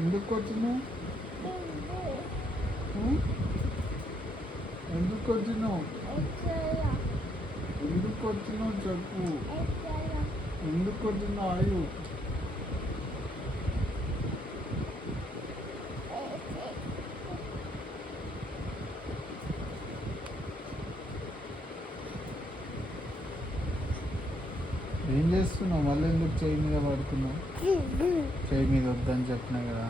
ఎందుకు వచ్చినావు? ఎందుకు వచ్చినావు? ఎందుకు వచ్చినావు చెప్పు. ఎందుకు వచ్చినావు ఆయు? ఏం చేస్తున్నావు? మళ్ళీ ఎందుకు చెయ్యి మీద పడుకున్నావు? చెయ్యి మీద వద్దని చెప్పినా కదా.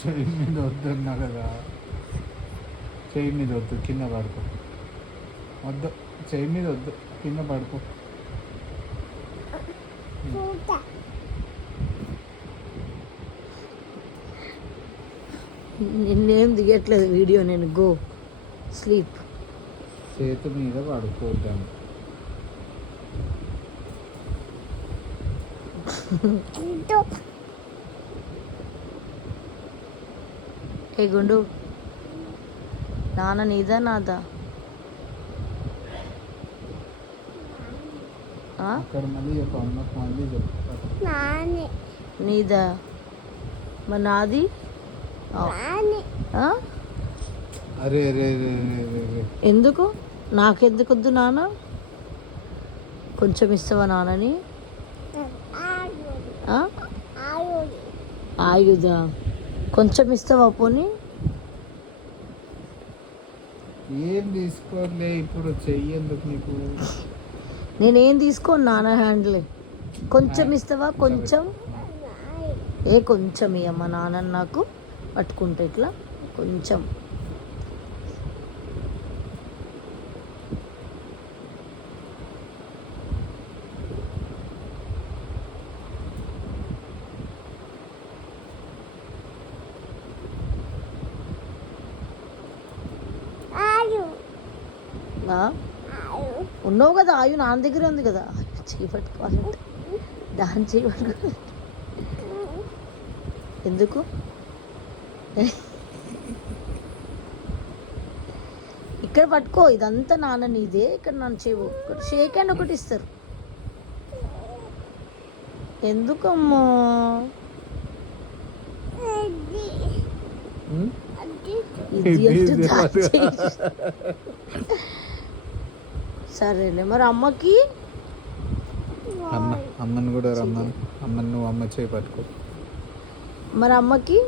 చెయ్యి మీద వద్దన్నా కదా. చెయ్యి మీద వద్దు, కింద పడుకో. వద్దు, చెయ్యి మీద వద్దు, కింద పడుకో. నిన్నేం దిగట్లేదు వీడియో. నేను గో స్లీప్. చేతి మీద పడుకోవద్దాను. ఏ గుండు, నాన్న నీదా నాదా? అక్కడ మళ్ళీ చెప్పు, అమ్మకు మళ్ళీ చెప్పు. నీదా? మరి నాది? అరే అరే ఎందుకు? నాకెందుకు వద్దు నాన్న? కొంచెం ఇస్తావా నాన్నని? ఆయుధా? కొంచెం ఇస్తావా పోనీ? ఏం తీసుకోలే ఇప్పుడు. చెయ్యేందుకు నీకు? నేనేం తీసుకోను నాన్న హ్యాండ్లే. కొంచెం ఇస్తావా? కొంచెం కొంచెం ఇయ్యమ్మా నాన్న. నాకు పట్టుకుంటే ఇట్లా కొంచెం. ఉన్నావు కదా ఆయు, నాన్న దగ్గరే ఉంది కదా. చెయ్యి పట్టుకోవాలంటే దాన్ని చెయ్యి పట్టుకోవాలి. ఎందుకు? ఇక్కడ పట్టుకో. ఇదంతా నాన్న నీదే. ఇక్కడ నన్ను చెవు షేక్ హ్యాండ్ ఒకటి ఇస్తారు. ఎందుకమ్మా? సరేలే. మరి అమ్మకి? అమ్మని కూడా రమ్మను. అమ్మని నువ్వు అమ్మ చేయి పట్టుకో. మరి అమ్మకి?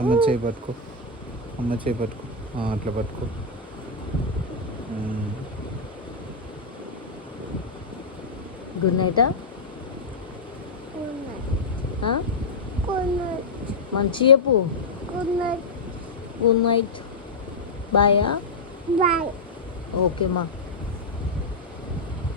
అమ్మ చేయి పట్టుకో. అమ్మ చేయి పట్టుకో. అట్లా పట్టుకో. గుడ్ నైటా? మంచి చెప్పు. Good night. బాయా? బాయ్. ఓకే మా.